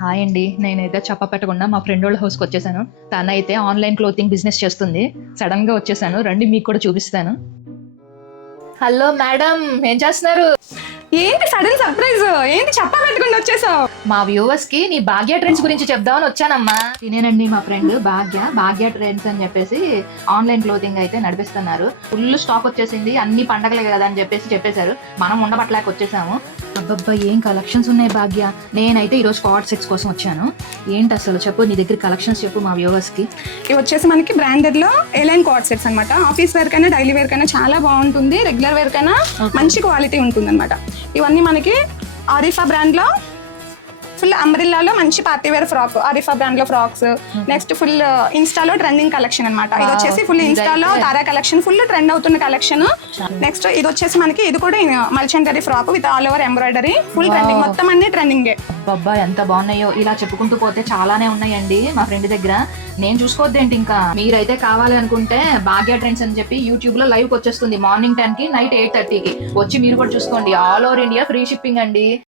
Hi అండి. నేనైతే చెప్ప పెట్టకుండా మా ఫ్రెండ్ వాళ్ళ హౌస్కి వచ్చేసాను. తనైతే ఆన్లైన్ క్లోతింగ్ బిజినెస్ చేస్తుంది. సడన్ గా వచ్చేసాను, రండి మీకు కూడా చూపిస్తాను. హలో మేడం, ఏం చేస్తున్నారు? ఏంటి సడన్ సర్ప్రైజ్? ఏంటి చెప్పా పెట్టుకుని వచ్చేసావు? మా వ్యూవర్స్ కి నీ భాగ్య ట్రెండ్స్ గురించి చెప్దామని వచ్చానమ్మా. తినేనండి మా ఫ్రెండ్ భాగ్య ట్రెండ్స్ అని చెప్పేసి ఆన్లైన్ క్లోతింగ్ అయితే నడిపిస్తున్నారు. ఫుల్ స్టాక్ వచ్చేసింది, అన్ని పండగలే కదా అని చెప్పేశారు. మనం ఉండబట్టలేక వచ్చేసాము. అబ్బబ్బా ఏం కలెక్షన్స్ ఉన్నాయి భాగ్య. నేనైతే ఈరోజు కార్డ్ సెట్స్ కోసం వచ్చాను. ఏంటి అసలు చెప్పు, నీ దగ్గర కలెక్షన్స్ చెప్పు మా వ్యూవర్స్ కి. ఇవి వచ్చేసి మనకి బ్రాండెడ్ లో ఎలైన్ కార్డ్ సెట్స్ అనమాట. ఆఫీస్ వేర్ కైనా డైలీ వేర్ కైనా చాలా బాగుంటుంది. రెగ్యులర్ వేర్ కైనా మంచి క్వాలిటీ ఉంటుంది అనమాట. ఇవన్నీ మనకి ఆరిఫా బ్రాండ్ లో ఫుల్ అంబ్రిల్లాలో మంచి party wear frock, Arifa brand లో ఫ్రాక్స్. నెక్స్ట్ ఫుల్ ఇన్స్టాలో ట్రెండింగ్ కలెక్షన్ అనమాట. ఇది వచ్చేసి ఫుల్ ఇన్స్టాలో తారా కలెక్షన్, ఫుల్ ట్రెండ్ అవుతున్న కలెక్షన్. నెక్స్ట్ ఇది వచ్చేసి మనకి ఇది కూడా మల్చంటరీ frock with all over embroidery, full trending, మొత్తం అన్ని ట్రెండింగే. అబ్బబ్బా ఎంత బాగున్నాయో. ఇలా చెప్పుకుంటూ పోతే చాలానే ఉన్నాయండి మా ఫ్రెండ్ దగ్గర. నేను చూసుకోవద్దేంటి, ఇంకా మీరైతే కావాలి అనుకుంటే భాగ్య ట్రెండ్స్ అని చెప్పి యూట్యూబ్ లో లైవ్ వచ్చేస్తుంది. మార్నింగ్ 10 కి, నైట్ 8:30కి వచ్చి మీరు కూడా చూసుకోండి. All over India free shipping అండి.